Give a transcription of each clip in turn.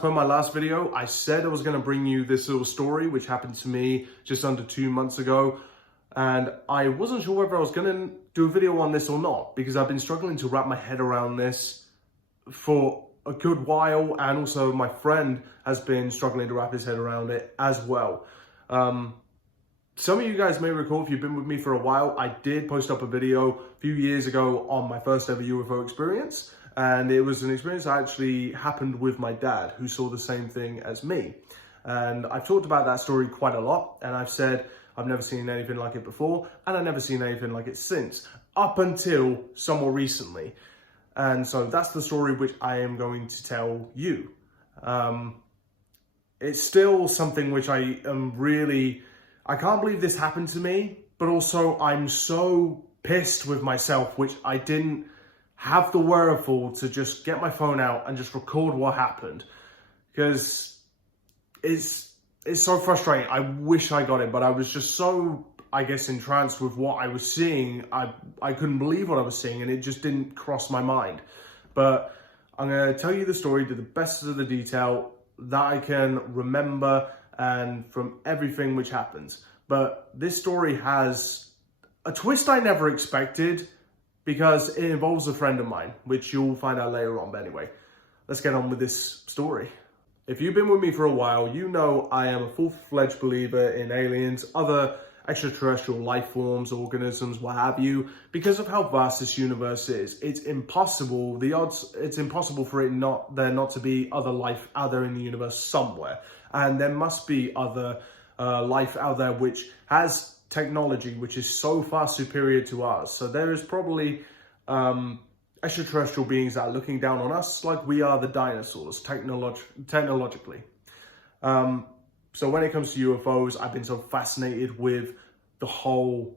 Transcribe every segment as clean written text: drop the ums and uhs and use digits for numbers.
per my last video, I said I was going to bring you this little story, which happened to me just under 2 months ago. And I wasn't sure whether I was going to do a video on this or not, because I've been struggling to wrap my head around this for a good while. And also my friend has been struggling to wrap his head around it as well. Some of you guys may recall, if you've been with me for a while, I did post up a video a few years ago on my first ever UFO experience. And it was an experience that actually happened with my dad, who saw the same thing as me. And I've talked about that story quite a lot. And I've said, I've never seen anything like it before. And I've never seen anything like it since, up until somewhat recently. And so that's the story which I am going to tell you. It's still something which I am really... I can't believe this happened to me, but also I'm so pissed with myself, which I didn't have the wherewithal to just get my phone out and just record what happened. Because it's so frustrating. I wish I got it, but I was just so, I guess, entranced with what I was seeing. I couldn't believe what I was seeing, and it just didn't cross my mind. But I'm going to tell you the story to the best of the detail that I can remember, and from everything which happens. But this story has a twist I never expected, because it involves a friend of mine, which you'll find out later on. But anyway, let's get on with this story. If you've been with me for a while, you know I am a full-fledged believer in aliens, other extraterrestrial life forms, organisms, what have you, because of how vast this universe is. It's impossible, it's impossible for there not to be other life out there in the universe somewhere. And there must be other life out there which has technology which is so far superior to ours. So there is probably extraterrestrial beings that are looking down on us like we are the dinosaurs technologically. So when it comes to UFOs, I've been so fascinated with the whole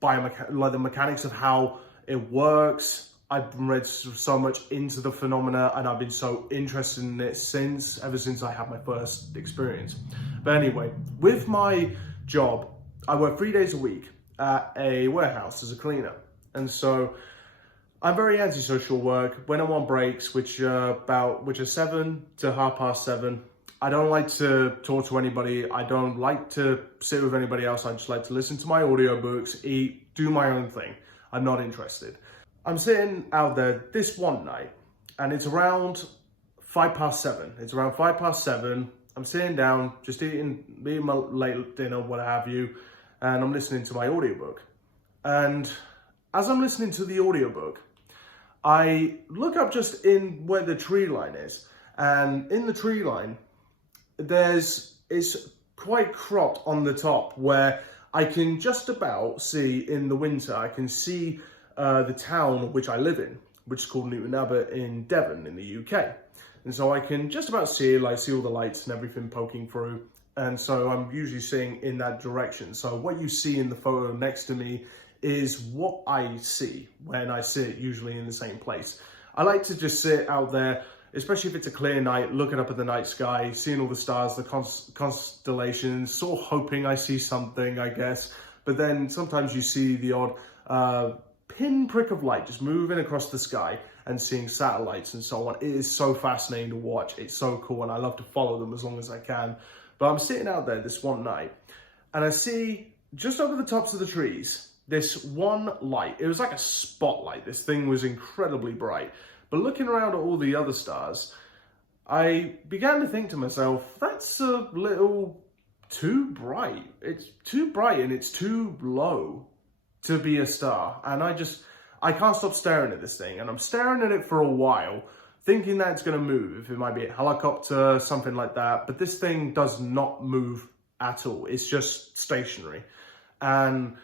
the mechanics of how it works. I've read so much into the phenomena, and I've been so interested in it ever since I had my first experience. But anyway, with my job, I work 3 days a week at a warehouse as a cleaner. And so I'm very anti-social work. When I'm on breaks, which are 7 to 7:30, I don't like to talk to anybody. I don't like to sit with anybody else. I just like to listen to my audiobooks, eat, do my own thing. I'm not interested. I'm sitting out there this one night, and it's around 7:05. It's around 7:05. I'm sitting down, just eating my late dinner, what have you, and I'm listening to my audiobook. And as I'm listening to the audiobook, I look up just in where the tree line is. And in the tree line, it's quite cropped on the top, where I can just about see in the winter, I can see the town which I live in, which is called Newton Abbot in Devon in the UK. And so I can just about see all the lights and everything poking through. And so I'm usually seeing in that direction. So what you see in the photo next to me is what I see when I sit usually in the same place. I like to just sit out there, especially if it's a clear night, looking up at the night sky, seeing all the stars, the constellations, sort of hoping I see something, I guess. But then sometimes you see the odd pinprick of light just moving across the sky and seeing satellites and so on. It is so fascinating to watch. It's so cool, and I love to follow them as long as I can. But I'm sitting out there this one night, and I see just over the tops of the trees this one light. It was like a spotlight. This thing was incredibly bright. But looking around at all the other stars, I began to think to myself, that's a little too bright. It's too bright and it's too low to be a star. And I can't stop staring at this thing. And I'm staring at it for a while, thinking that it's going to move. It might be a helicopter, something like that. But this thing does not move at all. It's just stationary. And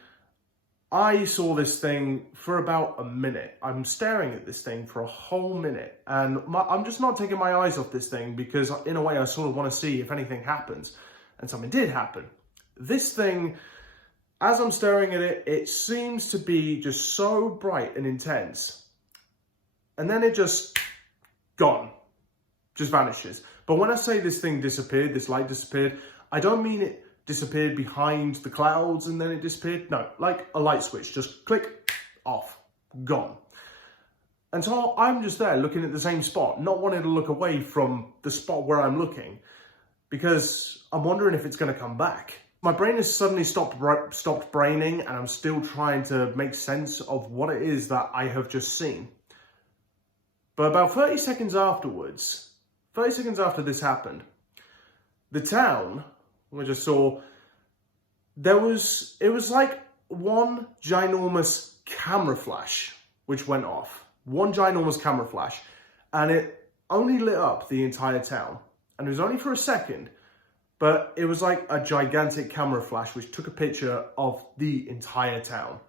I saw this thing for about a minute. I'm staring at this thing for a whole minute. And I'm just not taking my eyes off this thing, because in a way I sort of want to see if anything happens. And something did happen. This thing, as I'm staring at it, it seems to be just so bright and intense. And then it just gone, just vanishes. But when I say this thing disappeared, this light disappeared, I don't mean it disappeared behind the clouds and then it disappeared. No, like a light switch, just click, off, gone. And so I'm just there looking at the same spot, not wanting to look away from the spot where I'm looking, because I'm wondering if it's going to come back. My brain has suddenly stopped braining, and I'm still trying to make sense of what it is that I have just seen. But about 30 seconds afterwards, 30 seconds after this happened, the town, which I saw, it was like one ginormous camera flash which went off. One ginormous camera flash. And it only lit up the entire town. And it was only for a second, but it was like a gigantic camera flash which took a picture of the entire town.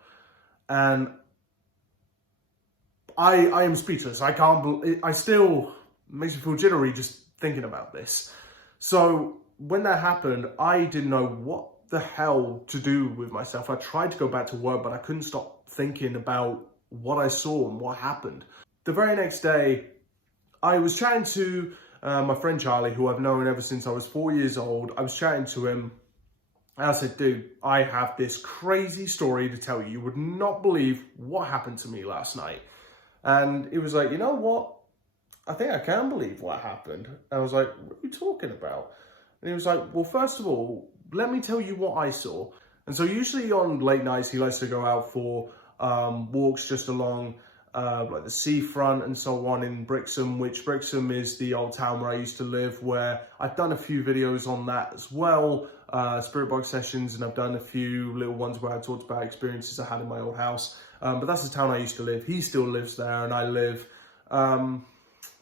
And I am speechless. I can't believe, I still makes me feel jittery just thinking about this. So when that happened, I didn't know what the hell to do with myself. I tried to go back to work, but I couldn't stop thinking about what I saw and what happened. The very next day, I was chatting to my friend Charlie, who I've known ever since I was 4 years old. I was chatting to him, and I said, dude, I have this crazy story to tell you. You would not believe what happened to me last night. And he was like, you know what? I think I can believe what happened. And I was like, what are you talking about? And he was like, well, first of all, let me tell you what I saw. And so usually on late nights, he likes to go out for walks just along like the seafront and so on in Brixham, which Brixham is the old town where I used to live, where I've done a few videos on that as well, spirit box sessions, and I've done a few little ones where I talked about experiences I had in my old house. But that's the town I used to live. He still lives there, and I live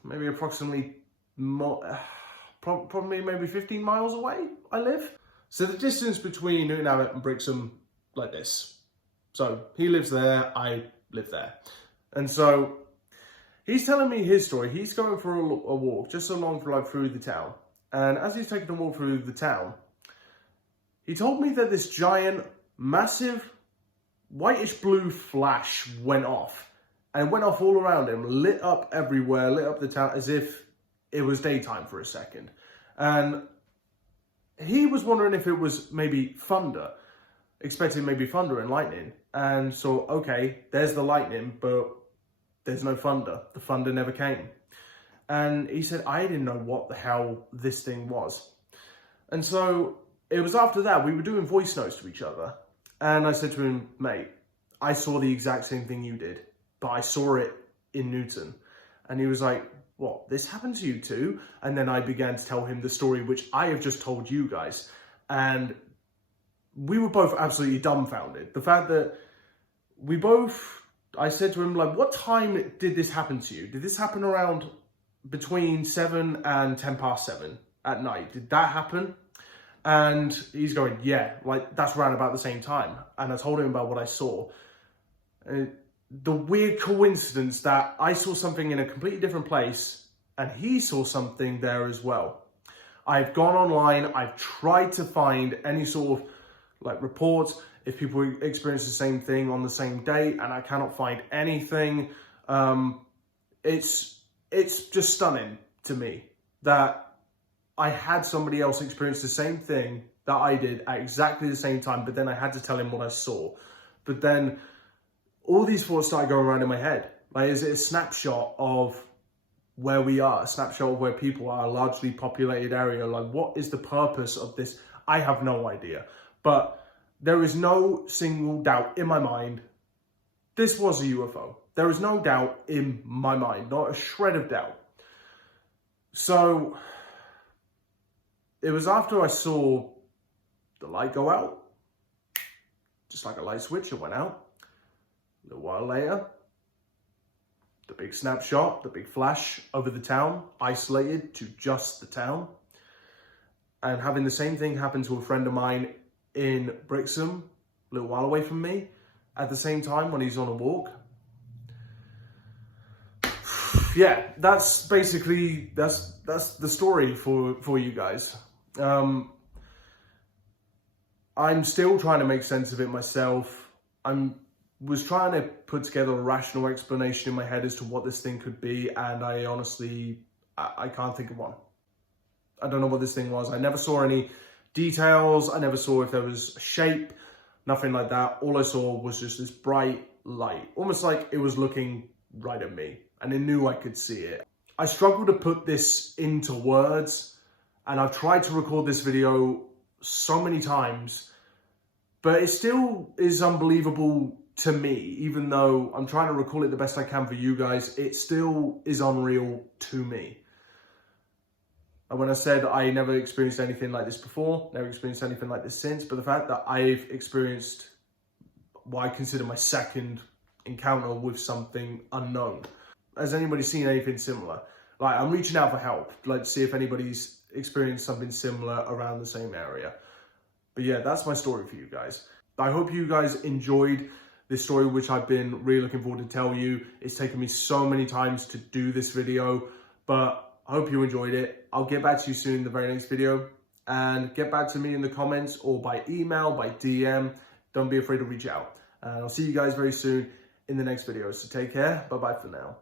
maybe approximately probably maybe 15 miles away, I live. So the distance between Newton Abbot and Brixham, like this. So he lives there, I live there. And so he's telling me his story. He's going for a walk, just along through the town. And as he's taking a walk through the town, he told me that this giant, massive, whitish blue flash went off. And it went off all around him, lit up everywhere, lit up the town as if it was daytime for a second. And he was wondering if it was maybe thunder, expecting maybe thunder and lightning. And so, okay, there's the lightning, but there's no thunder. The thunder never came. And he said, I didn't know what the hell this thing was. And so it was after that, we were doing voice notes to each other. And I said to him, mate, I saw the exact same thing you did, but I saw it in Newton. And he was like, what, this happened to you too? And then I began to tell him the story, which I have just told you guys. And we were both absolutely dumbfounded. The fact that I said to him, like, what time did this happen to you? Did this happen around between 7 and 10 past 7 at night? Did that happen? And he's going, yeah, like that's around about the same time. And I told him about what I saw. The weird coincidence that I saw something in a completely different place and he saw something there as well. I've gone online, I've tried to find any sort of like reports if people experience the same thing on the same day, and I cannot find anything. It's just stunning to me that I had somebody else experience the same thing that I did at exactly the same time, but then I had to tell him what I saw. But then all these thoughts started going around in my head. Like, is it a snapshot of where we are, a snapshot of where people are, a largely populated area? Like, what is the purpose of this? I have no idea. But there is no single doubt in my mind, this was a UFO. There is no doubt in my mind, not a shred of doubt. So it was after I saw the light go out, just like a light switch, it went out. A little while later, the big snapshot, the big flash over the town, isolated to just the town. And having the same thing happen to a friend of mine in Brixham, a little while away from me, at the same time when he's on a walk. Yeah, that's basically, that's the story for you guys. I'm still trying to make sense of it myself. Was trying to put together a rational explanation in my head as to what this thing could be, and I honestly, I can't think of one. I don't know what this thing was. I never saw any details. I never saw if there was a shape, nothing like that. All I saw was just this bright light, almost like it was looking right at me. and I knew I could see it. I struggle to put this into words, and I've tried to record this video so many times, but it still is unbelievable to me. Even though I'm trying to recall it the best I can for you guys, it still is unreal to me. And when I said I never experienced anything like this before, never experienced anything like this since, but the fact that I've experienced what I consider my second encounter with something unknown. Has anybody seen anything similar? Like, I'm reaching out for help, like to see if anybody's experienced something similar around the same area. But yeah, that's my story for you guys. I hope you guys enjoyed this story, which I've been really looking forward to tell you. It's taken me so many times to do this video, but I hope you enjoyed it. I'll get back to you soon in the very next video, and get back to me in the comments or by email, by DM. Don't be afraid to reach out. And I'll see you guys very soon in the next video. So take care. Bye-bye for now.